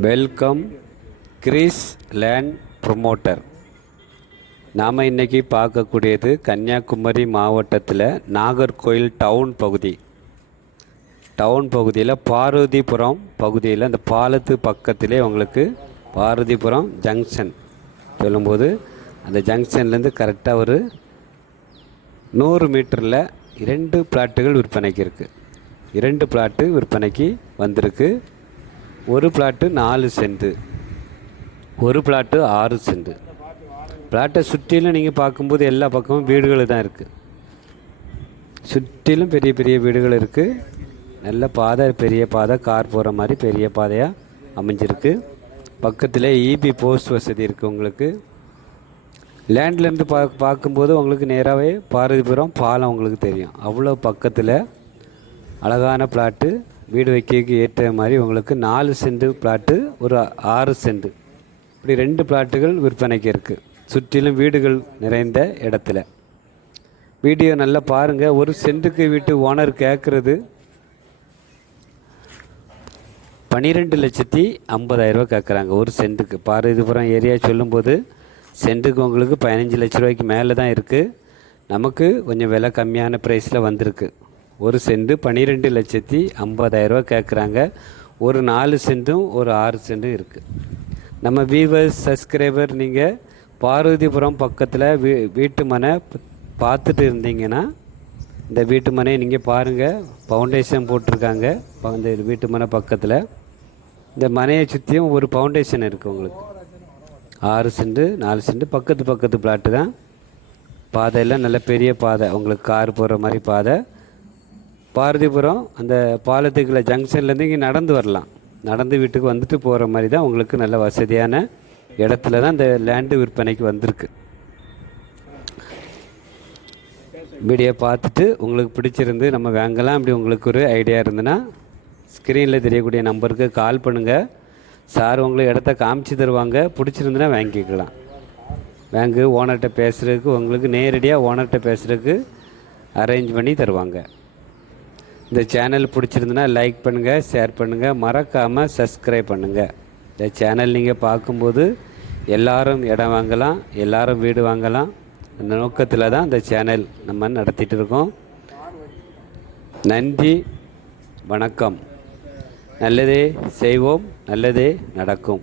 Welcome Chris land promoter. நாம் இன்றைக்கி பார்க்கக்கூடியது கன்னியாகுமரி மாவட்டத்தில் நாகர்கோயில் டவுன் பகுதியில் பார்வதிபுரம் பகுதியில் அந்த பாலத்து பக்கத்திலே உங்களுக்கு பார்வதிபுரம் ஜங்ஷன் சொல்லும்போது அந்த ஜங்ஷன்லேருந்து கரெக்டாக ஒரு 100 மீட்டரில் 2 பிளாட்டுகள் விற்பனைக்கு இருக்குது. 2 பிளாட்டு விற்பனைக்கு வந்திருக்கு. ஒரு பிளாட்டு 4 சென்ட், ஒரு பிளாட்டு 6 சென்ட். பிளாட்டை சுற்றிலும் நீங்கள் பார்க்கும்போது எல்லா பக்கமும் வீடுகள் தான் இருக்குது. சுற்றிலும் பெரிய பெரிய வீடுகள் இருக்குது. நல்ல பாதை, பெரிய பாதை, கார் போகிற மாதிரி பெரிய பாதையாக அமைஞ்சிருக்கு. பக்கத்தில் இபி போஸ்ட் வசதி இருக்குது. உங்களுக்கு லேண்ட்லேருந்து பார்க்கும்போது உங்களுக்கு நேராகவே பார்வதிபுரம் பாலம் உங்களுக்கு தெரியும். அவ்வளோ பக்கத்தில் அழகான பிளாட்டு, வீடு வைக்கிறதுக்கு ஏற்ற மாதிரி உங்களுக்கு 4 சென்ட் பிளாட்டு, ஒரு 6 சென்ட், இப்படி 2 பிளாட்டுகள் விற்பனைக்கு இருக்குது. சுற்றிலும் வீடுகள் நிறைந்த இடத்துல. வீடியோ நல்லா பாருங்கள். ஒரு சென்ட்டுக்கு வீட்டு ஓனர் கேட்குறது 12,50,000 கேட்குறாங்க ஒரு சென்ட்டுக்கு. பார்வதிபுரம் ஏரியா சொல்லும்போது சென்ட்டுக்கு உங்களுக்கு 15 லட்ச ரூபாய்க்கு மேலே தான் இருக்குது. நமக்கு கொஞ்சம் விலை கம்மியான ப்ரைஸில் வந்திருக்கு. ஒரு சென்ட்டு 12,50,000 கேட்குறாங்க. ஒரு 4 சென்ட்டும் ஒரு 6 சென்ட்டும் இருக்குது. நம்ம வியூவர்ஸ், சப்ஸ்கிரைபர், நீங்கள் பார்வதிபுரம் பக்கத்தில் வீட்டு மனை பார்த்துட்டு இருந்தீங்கன்னா இந்த வீட்டு மனையை நீங்கள் பாருங்கள். ஃபவுண்டேஷன் போட்டிருக்காங்க. இந்த வீட்டு மனை பக்கத்தில் இந்த மனையை சுற்றியும் ஒரு ஃபவுண்டேஷன் இருக்குது. உங்களுக்கு 6 சென்ட் 4 சென்ட் பக்கத்து பிளாட்டு தான். பாதையெல்லாம் நல்ல பெரிய பாதை, உங்களுக்கு கார் போகிற மாதிரி பாதை. பார்வதிபுரம் அந்த பாலத்துக்குள்ள ஜங்ஷன்லேருந்து இங்கே நடந்து வரலாம். நடந்து வீட்டுக்கு வந்துட்டு போகிற மாதிரி தான் உங்களுக்கு நல்ல வசதியான இடத்துல தான் இந்த லேண்டு விற்பனைக்கு வந்திருக்கு. வீடியோ பார்த்துட்டு உங்களுக்கு பிடிச்சிருந்து நம்ம வாங்கலாம் அப்படி உங்களுக்கு ஒரு ஐடியா இருந்ததுன்னா ஸ்க்ரீனில் தெரியக்கூடிய நம்பருக்கு கால் பண்ணுங்கள். சார் உங்களுக்கு இடத்த காமிச்சு தருவாங்க. பிடிச்சிருந்துன்னா வாங்கிக்கலாம். வாங்க, ஓனர்கிட்ட பேசுகிறதுக்கு, உங்களுக்கு நேரடியாக ஓனர்கிட்ட பேசுகிறதுக்கு அரேஞ்ச் பண்ணி தருவாங்க. இந்த சேனல் பிடிச்சிருந்துன்னா லைக் பண்ணுங்கள், ஷேர் பண்ணுங்கள், மறக்காமல் சப்ஸ்கிரைப் பண்ணுங்கள். இந்த சேனல் நீங்கள் பார்க்கும்போது எல்லோரும் இடம் வாங்கலாம், எல்லோரும் வீடு வாங்கலாம். அந்த நோக்கத்தில் தான் இந்த சேனல் நம்ம நடத்திட்டு இருக்கோம். நன்றி, வணக்கம். நல்லதே செய்வோம், நல்லதே நடக்கும்.